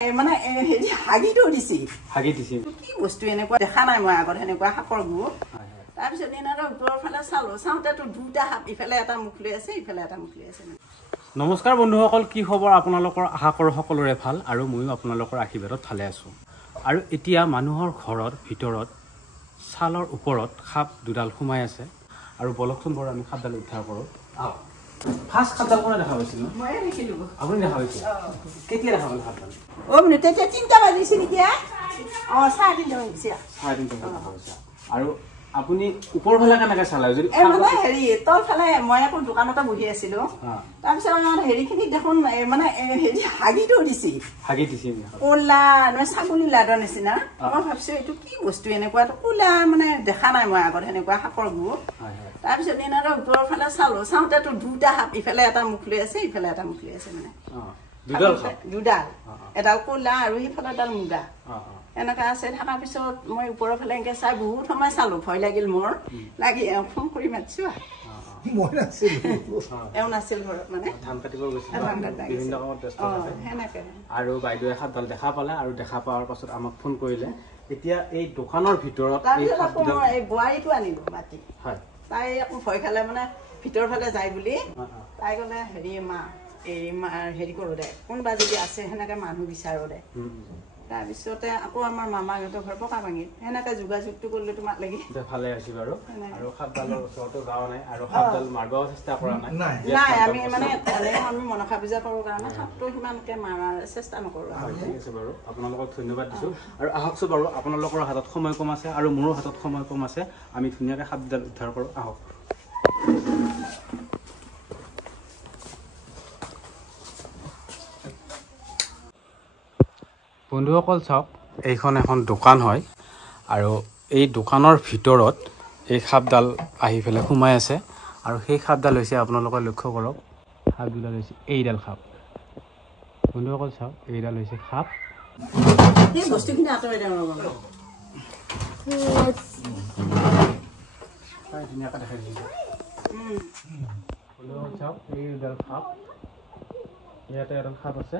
মানে হেৰি হাগিটো দিছি হাগি দিছি কি বস্তু এনেকুৱা দেখা নাই মই আগত এনেকুৱা সাপৰ গু তাৰপিছত দিনৰ ওপৰৰ ফালে চালো চাওঁতেতো দুটা সাপ ইফালে এটা মুখ লৈ আছে ইফালে এটা মুখ লৈ আছে নমস্কাৰ বন্ধুসকল কি খবৰ আপোনালোকৰ আশা কৰোঁ সকলোৰে ভাল আৰু ময়ো আপোনালোকৰ আশীৰ্বাদত ভালে আছোঁ আৰু এতিয়া মানুহৰ ঘৰৰ ভিতৰত ছালৰ ওপৰত সাপ দুডাল সোমাই আছে আৰু বলকচোন বাৰু আমি সাপডাল উদ্ধাৰ কৰোঁ ফাৰ্ষ্ট সাপডাল কোনে দেখা পাইছিল মই দেখিলো আপুনি দেখা পাইছে কেতিয়া দেখা পালে সাপডাল মানে তেতিয়া 3টা বাজিছে নেকি 3:30 বাজিছে 3:30 দেখা পাইছে আৰু আপুনি উপৰ ফালে কেনেকৈ চালে যদি মানে হেৰি তল ফালে মই আকৌ দোকানতে বহি আছিলো তাৰপিছত আমাৰ হেৰিখিনি দেখোন মানে হেৰি হাগিটো দিছি ক'লা ছাগলী লাডৰ নিচিনা মই ভাবিছো এইটো কি বস্তু এনেকুৱা ক'লা মানে দেখা নাই মই আগত এনেকুৱা সাপৰ গু তাৰপিছত দিনৰ ওপৰৰ ফালে চালো চাওঁতেতো দুটা সাপ ইফালে এটা মুখ লৈ আছে ইফালে এটা মুখ লৈ আছে মানে দুডাল এডাল ক'লা আৰু সিফালে এডাল মুগা এনেকা আছে থকাৰ পিছত মই ওপৰৰ ফালে এনেকে চাই বহুত সময় চালো ভয় লাগিল মোৰ লাগি ফোন কৰি মাতিছো মই নাছিল ঘৰত মানে ধান কাটিব গৈছিল বিভিন্ন কামত ব্যস্ত আছে সেনেকে আৰু বাইদেৱে সাপডাল দেখা পালে আৰু দেখা পোৱাৰ পাছত আমাক ফোন কৰিলে এতিয়া এই দোকানৰ ভিতৰত এই বোৱাৰীটো আনিলো মাতি হয় তাই আকৌ ভয় খালে মানে ভিতৰ ফালে যায় বুলি তাই ক'লে হেৰি মা এই হেৰি কৰো দে কোনোবা যদি আছে সেনেকে মানুহ বিচাৰো দে তাৰপিছতে আকৌ আমাৰ মামাহঁতৰ ঘৰ পকা ভাঙিত সেনেকে যোগাযোগটো কৰিলে তোমাক লাগি ভালে আছে বাৰু আৰু সাপডালৰ ওচৰতো যাৱা নাই আৰু সাপডাল মাৰিব চেষ্টা কৰা নাই আমি মানে আমি মনসা পূজা কৰোঁ কাৰণে সাপটো সিমানকে মাৰাৰ চেষ্টা নকৰোঁ ঠিক আছে বাৰু আপোনালোকক ধন্যবাদ দিছোঁ আৰু আহকচোন বাৰু আপোনালোকৰ হাতত সময় কম আছে আৰু মোৰো হাতত সময় কম আছে আমি ধুনীয়াকৈ সাপডাল উদ্ধাৰ কৰোঁ আহক বন্ধুসকল চাওক এইখন এখন দোকান হয় আৰু এই দোকানৰ ভিতৰত এই সাপডাল আহি পেলাই সোমাই আছে আৰু সেই সাপডাল হৈছে আপোনালোকে লক্ষ্য কৰক সাপডাল হৈছে এইডাল সাপ বন্ধুসকল চাওক এইডাল হৈছে সাপ বস্তুখিনি আঁতৰাই দিওঁ ধুনীয়াকৈ দেখাই দিছে বন্ধুসকল চাওক এইডাল সাপ ইয়াতে এডাল সাপ আছে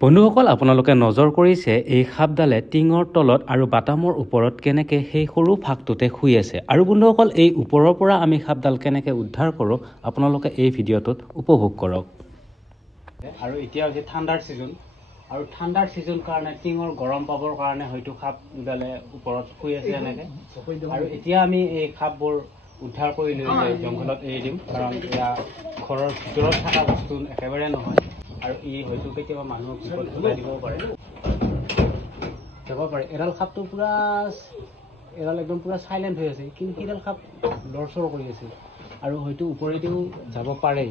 বন্ধুসকল আপোনালোকে নজৰ কৰিছে এই সাপডালে টিঙৰ তলত আৰু বাটামৰ ওপৰত কেনেকৈ সেই সৰু ফাঁকটোতে শুই আছে আৰু বন্ধুসকল এই ওপৰৰ পৰা আমি সাপডাল কেনেকৈ উদ্ধাৰ কৰোঁ আপোনালোকে এই ভিডিঅ'টোত উপভোগ কৰক আৰু এতিয়া হৈছে ঠাণ্ডাৰ ছিজন আৰু ঠাণ্ডাৰ ছিজন কাৰণে টিঙৰ গৰম পাবৰ কাৰণে হয়তো সাপডালে ওপৰত শুই আছে এনেকৈ আৰু এতিয়া আমি এই সাপবোৰ উদ্ধাৰ কৰি লৈ জংঘলত এৰি দিম কাৰণ এয়া ঘৰৰ ভিতৰত থকা বস্তু একেবাৰে নহয় আৰু ই হয়তো কেতিয়াবা মানুহক বিপদ ঘটাই দিব পাৰে যাব পাৰে এডাল সাপটো পুৰা এডাল একদম পুৰা চাইলেণ্ট হৈ আছে কিন্তু সেইডাল সাপ লৰচৰ কৰি আছে আৰু হয়তো ওপৰেদিও যাব পাৰে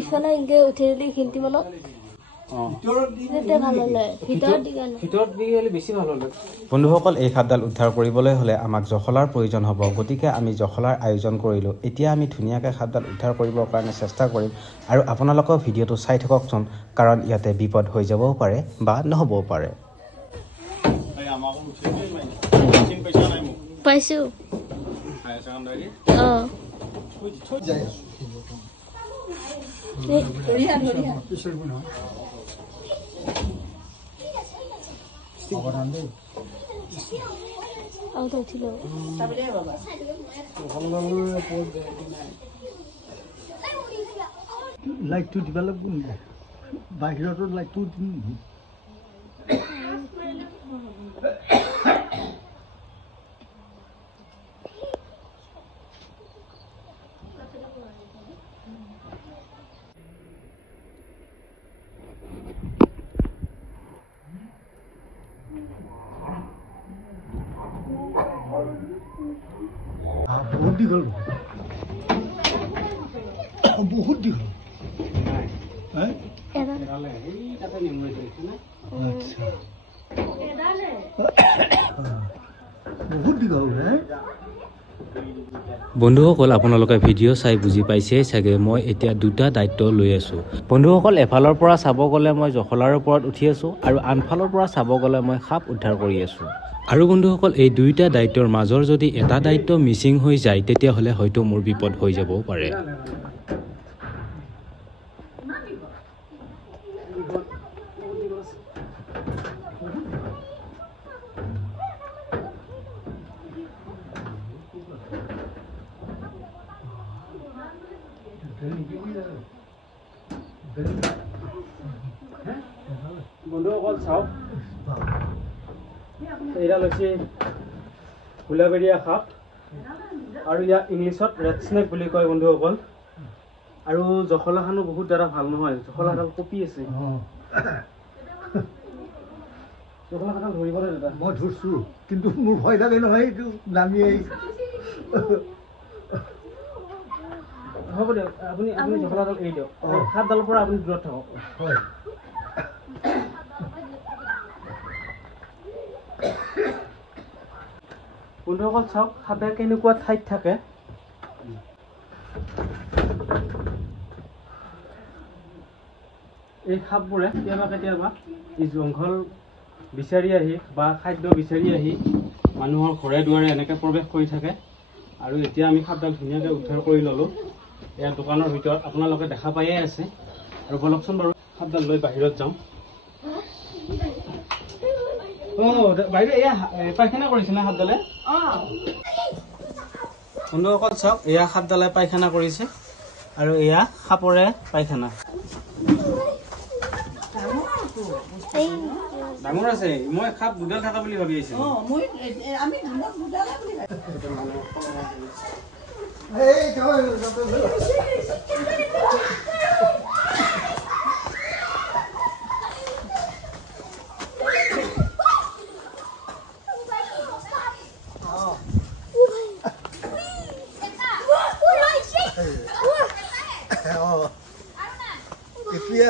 ইফালে ইনকে উঠি দিলে খিন্তি বলক বন্ধুসকল এই সাপডাল উদ্ধাৰ কৰিবলৈ হ'লে আমাক জখলাৰ প্ৰয়োজন হ'ব গতিকে আমি জখলাৰ আয়োজন কৰিলোঁ এতিয়া আমি ধুনীয়াকৈ সাপডাল উদ্ধাৰ কৰিবৰ কাৰণে চেষ্টা কৰিম আৰু আপোনালোকৰ ভিডিঅ'টো চাই থাককচোন কাৰণ ইয়াতে বিপদ হৈ যাবও পাৰে বা নহ'বও পাৰে পাইছোঁ লাইটটো ডিভেলপ বাহিৰতো লাইটটো বহুত দীঘল বহুত দীঘল বহুত দীঘল বন্ধুসকল আপোনালোকে ভিডিঅ' চাই বুজি পাইছেই চাগে মই এতিয়া দুটা দায়িত্ব লৈ আছোঁ বন্ধুসকল এফালৰ পৰা চাব গ'লে মই জখলাৰ ওপৰত উঠি আছোঁ আৰু আনফালৰ পৰা চাব গ'লে মই সাপ উদ্ধাৰ কৰি আছোঁ আৰু বন্ধুসকল এই দুইটা দায়িত্বৰ মাজৰ যদি এটা দায়িত্ব মিছিং হৈ যায় তেতিয়াহ'লে হয়তো মোৰ বিপদ হৈ যাবও পাৰে বন্ধুসকল চাওক এইডাল হৈছে গোলাবেৰিয়া সাপ আৰু ইয়াক ইংলিছত ৰেড স্নেক বুলি কয় বন্ধুসকল আৰু জখলাখানো বহুত দ্বাৰা ভাল নহয় জখলাখান কপি আছে জখলাখান ধৰিবলৈ দাদা মই ধৰছোঁ কিন্তু মোৰ ভয় লাগে নহয় এইটো নামি আহিছে হ'ব দিয়ক আপুনি জখলাডাল এৰি দিয়ক সাপডালৰ পৰা আপুনি দূৰত থাকক হয় বন্ধুসকল চাওক সাপে কেনেকুৱা ঠাইত থাকে এই সাপবোৰে কেতিয়াবা এই জংঘল বিচাৰি আহি বা খাদ্য বিচাৰি আহি মানুহৰ ঘৰে দুৱাৰে এনেকৈ প্ৰৱেশ কৰি থাকে আৰু এতিয়া আমি সাপডাল ধুনীয়াকৈ উদ্ধাৰ কৰি ল'লোঁ ইয়াৰ দোকানৰ ভিতৰত আপোনালোকে দেখা পায়ে আছে আৰু বলকচোন বাৰু সাপডাল লৈ বাহিৰত যাওঁ বাইদেউ এয়া পায়খানা কৰিছে না সাপডালে বন্ধুসকল চাওক এয়া সাপডালে পায়খানা কৰিছে আৰু এয়া সাপৰে পায়খানা ডাঙৰ আছে মই সাপ দুডাল থকা বুলি ভাবি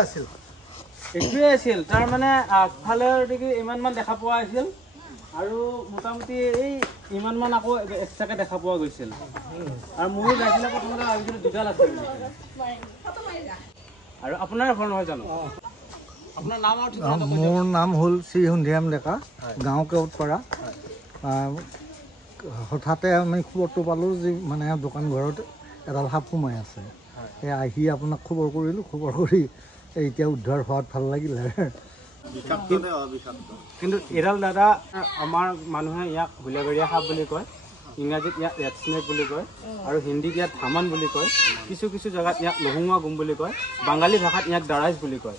আছিলো এইটোৱে আছিল তাৰ মানে আগফালে ইমানমান দেখা পোৱা আছিল আৰু মোটামুটি এই ইমানমান আকৌ এক্সট্ৰাকৈ দেখা পোৱা গৈছিল আৰু মোৰো যাইছিলে প্ৰথমতে ভাবিছিলোঁ দুডাল আছিল আৰু আপোনাৰ ঘৰ নহয় জানো আপোনাৰ নাম মোৰ নাম হ'ল শ্ৰী সন্ধিয়াম ডেকা গাঁও কেওটপাৰা হঠাতে আমি খবৰটো পালোঁ যে মানে দোকান ঘৰত এডাল সাপ সোমাই আছে এই আহি আপোনাক খবৰ কৰিলোঁ খবৰ কৰি এতিয়া উদ্ধাৰ হোৱাত ভাল লাগিল কিন্তু এডাল দাদা আমাৰ মানুহে ইয়াক হুলীয়াবেৰীয়া সাপ বুলি কয় ইংৰাজীত ইয়াক ৰেড স্নেক বুলি কয় আৰু হিন্দীত ইয়াক ধামান বুলি কয় কিছু জেগাত ইয়াক লহুঙা গুম বুলি কয় বাঙালী ভাষাত ইয়াক দাৰাইজ বুলি কয়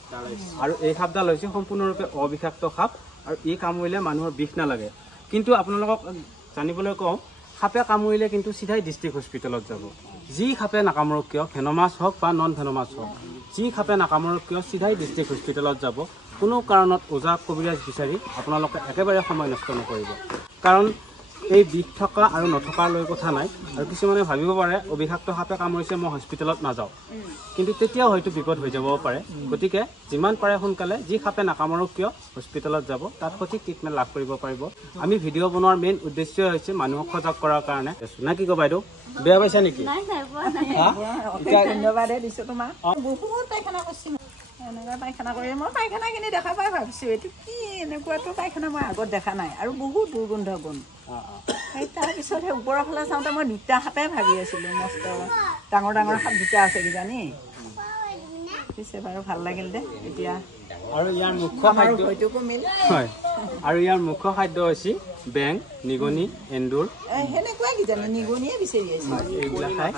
আৰু এই সাপডাল হৈছে সম্পূৰ্ণৰূপে অবিষাক্ত সাপ আৰু ই কামুৰিলে মানুহৰ বিষ নালাগে কিন্তু আপোনালোকক জানিবলৈ কওঁ সাপে কামুৰিলে কিন্তু চিধাই ডিষ্ট্ৰিক্ট হস্পিটেলত যাব যি সাপে নাকামুৰক কিয় ভেনমাছ হওক বা নন ভেনমাছ হওক যি সাপে নাকামুৰক কিয় চিধাই ডিষ্ট্ৰিক্ট হস্পিটেলত যাব কোনো কাৰণত ওজা কবিৰাজ বিচাৰি আপোনালোকে একেবাৰে সময় নষ্ট নকৰিব কাৰণ এই বিষ থকা আৰু নথকাৰ লৈ কথা নাই আৰু কিছুমানে ভাবিব পাৰে অবিষাক্ত সাপে কামুৰিছে মই হস্পিটেলত নাযাওঁ কিন্তু তেতিয়াও হয়তো বিপদ হৈ যাব পাৰে গতিকে যিমান পাৰে সোনকালে যি সাপে নাকামুৰক কিয় হস্পিটেলত যাব তাত সঠিক ট্ৰিটমেণ্ট লাভ কৰিব পাৰিব আমি ভিডিঅ' বনোৱাৰ মেইন উদ্দেশ্যই হৈছে মানুহক সজাগ কৰাৰ কাৰণে না কি কয় বাইদেউ বেয়া পাইছা নেকি ধন্যবাদে দিছোঁ তোমাক বহুত পায়খানা কৰিছোঁ এনেকুৱা পায়খানা কৰি মই পায়খানাখিনি দেখা পাই ভাবিছোঁ এইটো কি এনেকুৱাটো পায়খানা মই আগত দেখা নাই আৰু বহুত দুৰ্গন্ধ গুণ সেই তাৰপিছত সেই ওপৰৰ ফালে চাওঁতে মই দুটা সাপে ভাবি আছিলোঁ মস্ত ডাঙৰ সাপ দুটা আছে কিজানি পিছে বাৰু ভাল লাগিল দে এতিয়া আৰু ইয়াৰ মুখ্য খাদ্য হয়তোকো মিল হয় আৰু ইয়াৰ মুখ্য খাদ্য হৈছে বেং নিগনি এন্দুৰ সেনেকুৱাই কিজানি নিগনিয়ে বিচাৰি আছে এইবিলাক খায়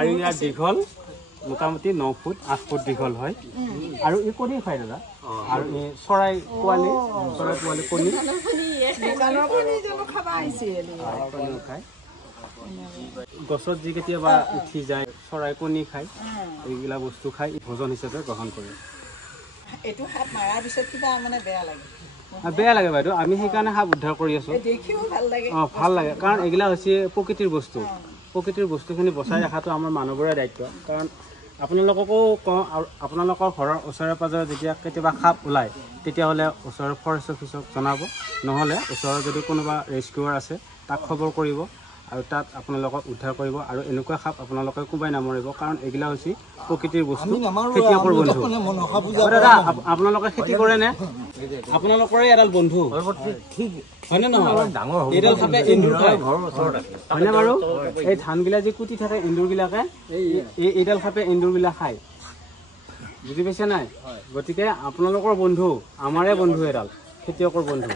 আৰু ইয়াৰ দীঘল মোটামুটি 9 ফুট 8 ফুট দীঘল হয় আৰু ই কণী খায় দাদা আৰু এই চৰাই পোৱালি কণী খায় গছত যি কেতিয়াবা উঠি যায় চৰাই কণী খায় এইবিলাক বস্তু খাই ভোজন হিচাপে গ্ৰহণ কৰে এইটো সাপ মাৰাৰ পিছত কিবা মানে বেয়া লাগে বাইদেউ আমি সেইকাৰণে সাপ উদ্ধাৰ কৰি আছোঁ ভাল লাগে কাৰণ এইবিলাক হৈছে প্ৰকৃতিৰ বস্তুখিনি বচাই ৰখাটো আমাৰ মানুহবোৰে দায়িত্ব কাৰণ আপোনালোককো কওঁ আৰু আপোনালোকৰ ঘৰৰ ওচৰে পাজৰে যেতিয়া কেতিয়াবা সাপ ওলায় তেতিয়াহ'লে ওচৰৰ ফৰেষ্ট অফিচক জনাব নহ'লে ওচৰৰ যদি কোনোবা ৰেস্কিউৱাৰ আছে তাক খবৰ কৰিব আৰু তাত আপোনালোকক উদ্ধাৰ কৰিব আৰু এনেকুৱা সাপ আপোনালোকে কোবাই নামৰিব কাৰণ এইবিলাক হৈছে প্ৰকৃতিৰ বস্তু খেতিয়কৰ বন্ধু দাদা আপোনালোকে খেতি কৰেনে আপোনালোকৰে এডাল বন্ধু হয়নে নহয় এইডাল সাপে এন্দুৰ খায় হয়নে বাৰু এই ধানবিলাক যে কুটি থাকে এন্দুৰবিলাকে এইডাল সাপে এন্দুৰবিলাক খায় বুজি পাইছে নাই গতিকে আপোনালোকৰ বন্ধু আমাৰে বন্ধু এডাল খেতিয়কৰ বন্ধু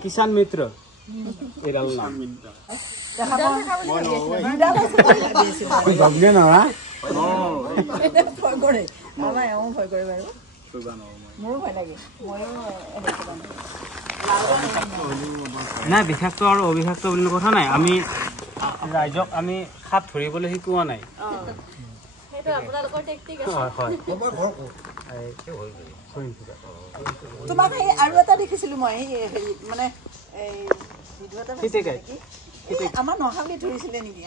কিষাণ মিত্ৰ এডাল নাম নাই বিষাক্ত আৰু অবিষাক্ত বুলি কথা নাই আমি ৰাইজক আমি সাপ ধৰিবলৈ শিকোৱা নাই তোমাক আৰু এটা দেখিছিলো মই মানে আমাৰ নহাবলি ধৰিছিলে নেকি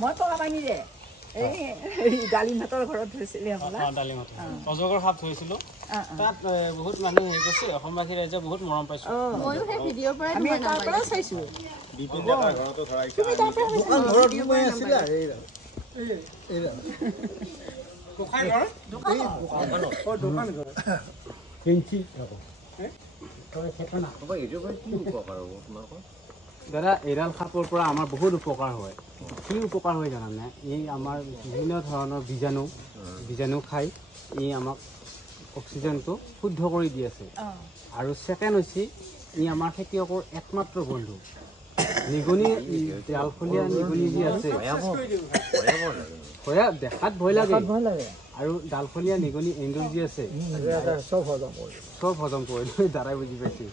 মই টকা পানী যে এই ডালিম হাতৰ ঘৰত ধৰিছিলে অজগৰ সাপ ধৰিছিলো তাত বহুত মানুহ হেৰি কৰিছে অসমবাসী ৰাইজে বহুত মৰম পাইছো আমি তাৰ পৰা চাইছো দাদা এডাল সাপৰ পৰা আমাৰ বহুত উপকাৰ হয় কি উপকাৰ হয় জানানে ই আমাৰ বিভিন্ন ধৰণৰ বীজাণু খাই ই আমাক অক্সিজেনটো শুদ্ধ কৰি দি আছে আৰু ছেকেণ্ড হৈছে ই আমাৰ খেতিয়কৰ একমাত্ৰ বন্ধু নিগনি ডালফলীয়া নিগনি যি আছে দেখাত ভয় লাগে আৰু ডালফলীয়া নিগনি এন্দুৰ যি আছে চব হজম কৰি দাদাই বুজি পাইছে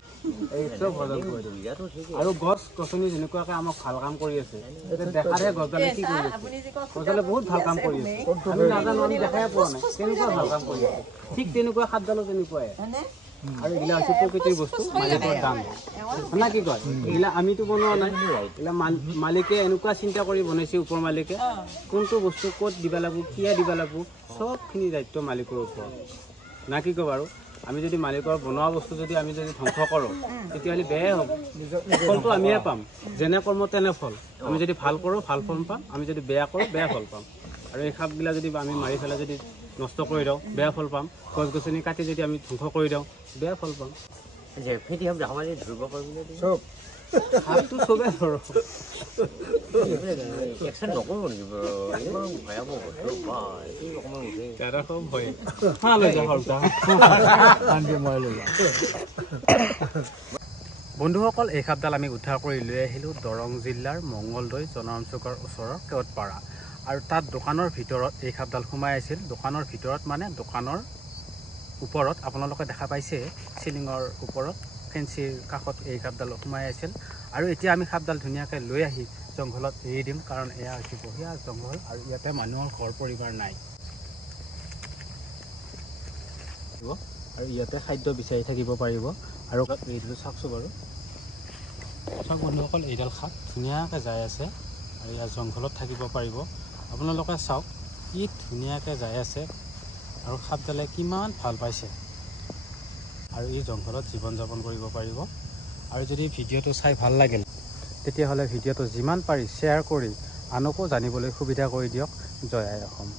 এই চব হজম কৰি আৰু গছ গছনি যেনেকুৱাকৈ আমাক ভাল কাম কৰি আছে দেখাৰে গছডালে কি কৰি আছে গছডালে বহুত ভাল কাম কৰি আছে আমি নাজানো আমি দেখাই পোৱা নাই কেনেকুৱা ভাল কাম কৰি আছে ঠিক তেনেকুৱা সাপডালো তেনেকুৱাই আৰু এইগিলা হৈছে প্ৰকৃতিৰ বস্তু মালিকৰ দাম না কি কয় এইগিলা আমিতো বনোৱা নাই এইগিলা মালিকে এনেকুৱা চিন্তা কৰি বনাইছে ওপৰ মালিকে কোনটো বস্তু ক'ত দিব লাগিব কিয় দিব লাগিব চবখিনি দায়িত্ব মালিকৰ ওপৰত না কি কয় বাৰু আমি যদি মালিকৰ বনোৱা বস্তু যদি আমি যদি ধ্বংস কৰোঁ তেতিয়াহ'লে বেয়াই হ'ব ফলটো আমিয়ে পাম যেনে কৰ্ম তেনে ফল আমি যদি ভাল কৰোঁ ভাল ফল পাম আমি যদি বেয়া কৰোঁ বেয়া ফল পাম আৰু এই সাপবিলাক যদি আমি মাৰি পেলাই যদি নষ্ট কৰি দিওঁ বেয়া ফল পাম গছ গছনি কাটি যদি আমি ধ্বংস কৰি দিওঁ বেয়া ফল পাম সাপটো চবে ধৰ বন্ধুসকল এই সাপডাল আমি উদ্ধাৰ কৰি লৈ আহিলোঁ দৰং জিলাৰ মংগলদৈ জনৰামচুকৰ ওচৰৰ কেওটপাৰা আৰু তাত দোকানৰ ভিতৰত এই সাপডাল সোমাই আছিল দোকানৰ ভিতৰত মানে দোকানৰ ওপৰত আপোনালোকে দেখা পাইছে চিলিঙৰ ওপৰত ফেঞ্চিৰ কাষত এই সাপডাল সোমাই আছিল আৰু এতিয়া আমি সাপডাল ধুনীয়াকৈ লৈ আহি জংঘলত এৰি দিম কাৰণ এয়া হৈছে বঢ়িয়া জংঘল আৰু ইয়াতে মানুহৰ ঘৰ পৰিবাৰ নাই আৰু ইয়াতে খাদ্য বিচাৰি থাকিব পাৰিব আৰু এইটো চাওকচোন বাৰু চাওক বন্ধুসকল এইডাল সাপ ধুনীয়াকৈ যাই আছে আৰু ইয়াৰ জংঘলত থাকিব পাৰিব আপোনালোকে চাওক কি ধুনীয়াকৈ যাই আছে আৰু সাপডালে কিমান ভাল পাইছে আৰু এই জংঘলত জীৱন যাপন কৰিব পাৰিব আৰু যদি ভিডিঅ'টো চাই ভাল লাগিল তেতিয়াহ'লে ভিডিঅ'টো যিমান পাৰি শ্বেয়াৰ কৰি আনকো জানিবলৈ সুবিধা কৰি দিয়ক জয় আই অসম।